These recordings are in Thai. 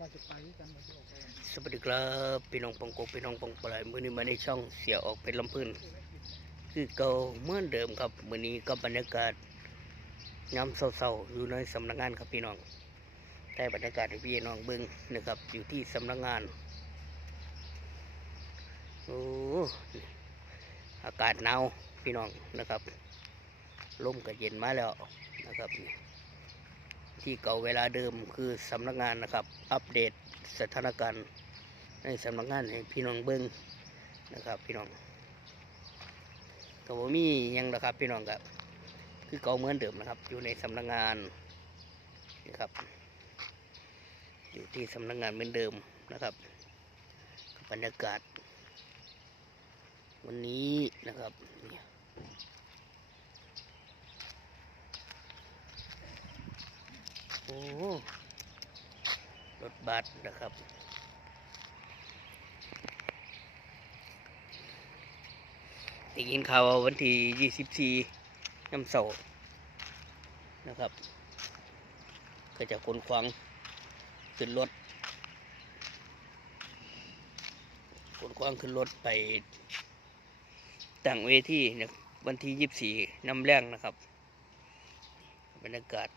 สวัสดีครับพี่น้องปองกพี่น้องปองปลายมือนี้มาในช่องเสียออกเป็นลำพื้นคือเก่าเหมือนเดิมครับมือนี้ก็บรรยากาศยามเศร้าๆอยู่ในสำนักงานครับพี่น้องแต่บรรยากาศพี่น้องเบิ่งนะครับอยู่ที่สำนักงานโอ้อากาศหนาวพี่น้องนะครับลมก็เย็นมาแล้วนะครับ ที่เก่าเวลาเดิมคือสำนักงานนะครับ อัปเดตสถานการณ์ในสำนักงานให้พี่น้องเบิ้งนะครับ พี่น้องก็บ่มียังนะครับ พี่น้องครับคือเก่าเหมือนเดิมนะครับ อยู่ในสำนักงานนะครับ อยู่ที่สำนักงานเหมือนเดิมนะครับบรรยากาศ วันนี้นะครับ โอ้รถบัสนะครับได้ยินข่าววันที่24น้ำเสานะครับ ก็จะขนควางขึ้นรถขนควางขึ้นรถไปตั้งเวทีเนี่ยวันที่24น้ำแรงนะครับ บรรยากาศ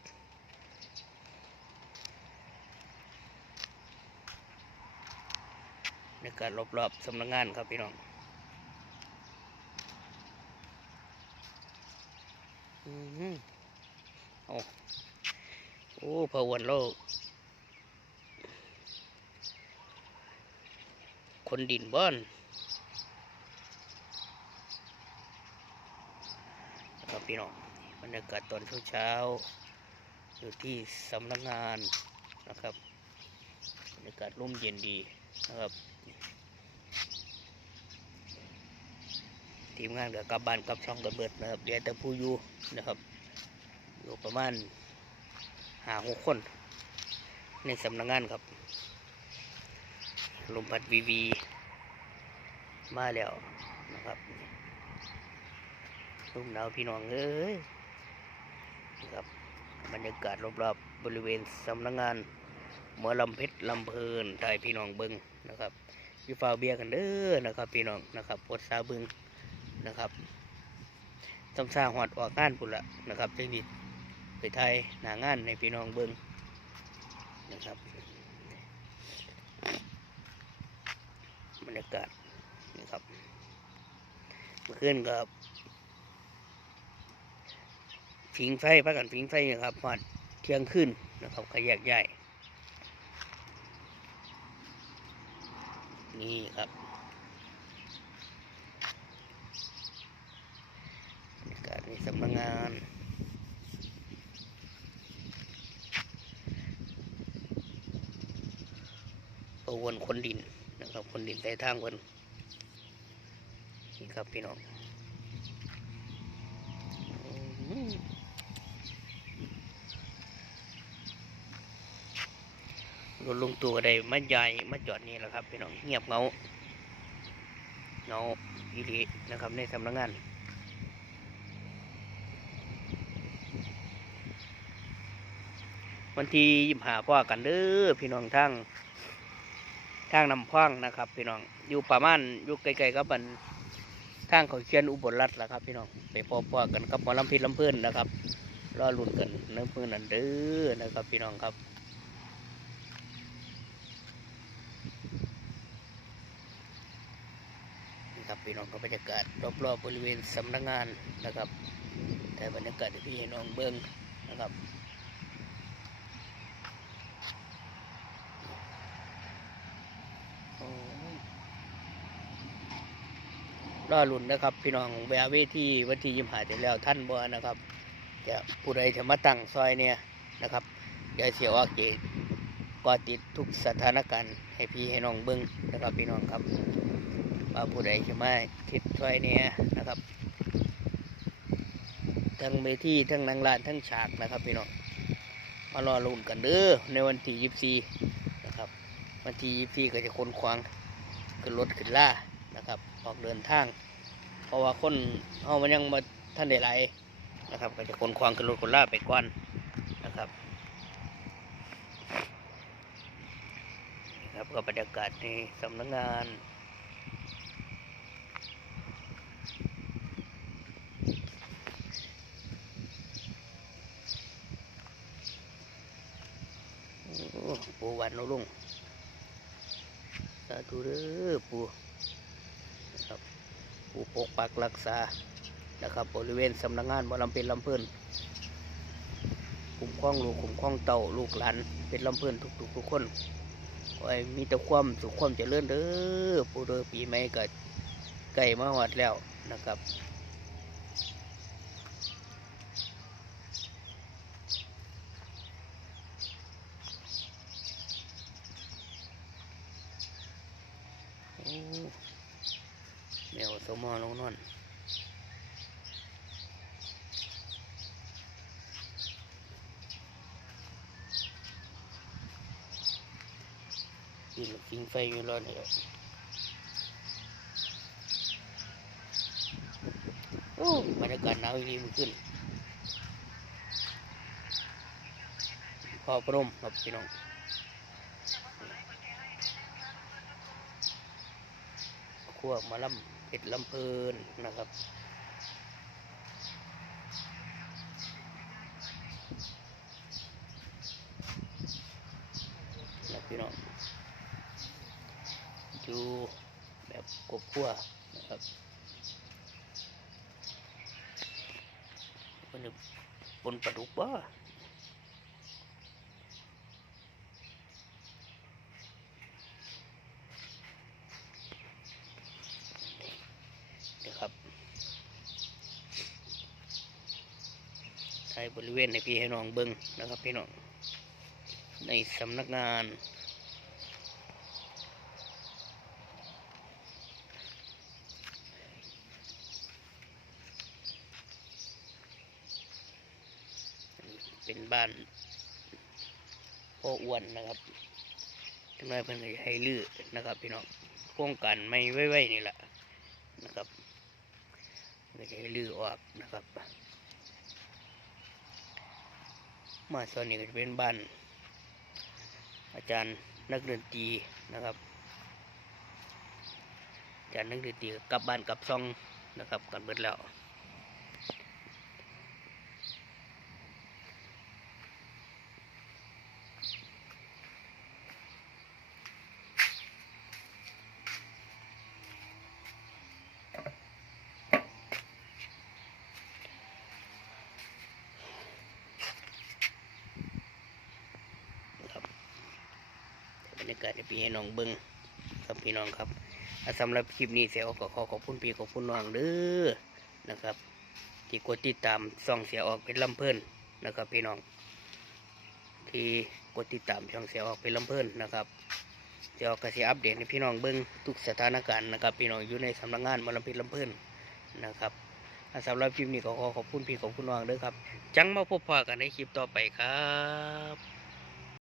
ในการรอบๆสำนักงานครับพี่น้องอือหือโอ้โอ้พะวันโลกคนดินบ้านครับพี่น้องบรรยากาศตอนเช้าๆอยู่ที่สำนักงานนะครับบรรยากาศร่มเย็นดีนะครับ ทีมงานกับกลับบ้านกลับช่องกันเบิดนะครับเดี๋ยวแต่ผู้อยู่นะครับ อยู่ประมาณหาหกคน ในสำนักงานครับ ลมพัดวีวี มาแล้วนะครับลมหนาวพี่น้องเอ้ยนะครับบรรยากาศรอบๆบริเวณสำนักงานหมอลำเพชรลำเพลินถ่ายพี่น้องเบิงนะครับ อยู่ฟ้าเบียร์กันเด้อนะครับ พี่น้องนะครับปวดซาบิงนะครับต้องสร้าหอดออกงานปุ่นละนะครับจังดิไปไทยหนางานในพี่น้องเบิงนะครับบรรยากาศนะครับเมื่อคืนกับผิงไฟพักกันผิงไฟนะครับหอดเที่ยงคืนนะครับขยักใหญ่ นี่ครับบรรยากาศในสำนักงานประวนคนดินนะครับ คนดินใต้ทางคนนี่ครับพี่น้องอื้อหือร ถลงตัวก็ได้มาใหญ่มาจอดนี่แหละครับพี่น้องเงียบเงาเงาอีหลีนะครับในสำนักงานวันที่ยิมหาพ่อกันเด้อพี่น้องทางทางนำพ่างนะครับ พี่น้องอยู่ประมาณอยู่ไกลๆกับมันทางเขาเชียนอุบลรัฐละครับพี่น้องไปพบพ่อกันกับหมอลำพิดลำเพื่อนนะครับรอลุ่นกันน้ำเพื่อนนั่นเด้อนะครับ พี่น้องครับ นี่ครับพี่น้องก็บรรยากาศรอบๆบริเวณสำนักงานนะครับ แต่บรรยากาศที่พี่น้องเบิ้งนะครับรอลุ่นนะครับ พี่น้องแวะเวทีวันที่ยิมหาเสร็จแล้วท่านบ่นะครับ จะผู้ใดจะมาตั้งซอยเนี่ยนะครับเดี๋ยวเสียว่าเกตก็ติดทุกสถานการณ์ให้พี่ให้น้องเบิ้งนะครับพี่น้องครับ ว่าผู้ใดจะมาทิศซอยเนี่ยนะครับ ทั้งเวทีทั้งนางลานทั้งฉากนะครับพี่น้องมารอลุ่นกันเด้อในวันที่ยี่สี่นะครับ วันที่ยี่สี่ก็จะคนควางขึ้นรถขึ้นล่านะครับ ออกเดินทาง เพราะว่าคนเฮามันยังมาท่านได้หลายนะครับ ก็จะคนควางขึ้นรถคนล่าไปก่อนนะครับก็บรรยากาศในสำนักงาน โอ้ ปูวันเอาลงสาธุเด้อปูนะครับปูปกปักรักษานะครับ บริเวณสำนักงานบ่ลำเป็นลำเพิ่นคุ้มครองลูกคุ้มครองเต่าลูกหลานเป็นลำเพิ่นทุกๆทุกคนขอให้มีแต่ความสุขความเจริญเด้อปูเด้อปีใหม่ก็ใกล้มาฮอดแล้วนะครับ โอ้ แมวสมอลงนอนกินฟิงไฟอยู่ร้อนเลยโอ้บรรยากาศหนาวอีมันขึ้น พอพรมครับพี่น้องขั้วหมาลำ เป็ดลำเพลินนะครับ แล้วพี่น้องอยู่แบบกบขั้วนะครับมันนี่ปนปลาดุกบ้าเดี๋ยวครับ ใช้บริเวณในพี่ให้น้องเบิ้งนะครับพี่น้องในสำนักงานเป็นบ้านพ่ออ้วนนะครับทำไมเพิ่นก็อยากให้ลื้อนะครับ พี่น้องโครงการไม่ไว้ๆนี่แหละนะครับจะให้ลื้อออกนะครับ มาส่วนนี้ก็จะเป็นบ้านอาจารย์นักดนตรีนะครับอาจารย์นักดนตรีกลับบ้านกลับซองนะครับกันเบิดแล้ว รยากาศในปีให้น้องเบิงครับพี่น้องครับสำหรับคลิปนี้เสียออกก็ขอขอบคุณพี่ขอบคุณน้องเด้อนะครับ ที่กดติดตามช่องเสียออกเป็นลำเพลินนะครับ พี่น้อง ที่กดติดตามช่องเสียออกเป็นลำเพลินนะครับเสียออกก็สิอัปเดตให้พี่น้องเบิงทุกสถานการณ์นะครับพี่น้องอยู่ในสำนักงานมลพินลำเพลินนะครับสำหรับคลิปนี้ก็ขอขอบคุณพี่ขอบคุณน้องเด้อครับ จังมาพบปะกันในคลิปต่อไปครับ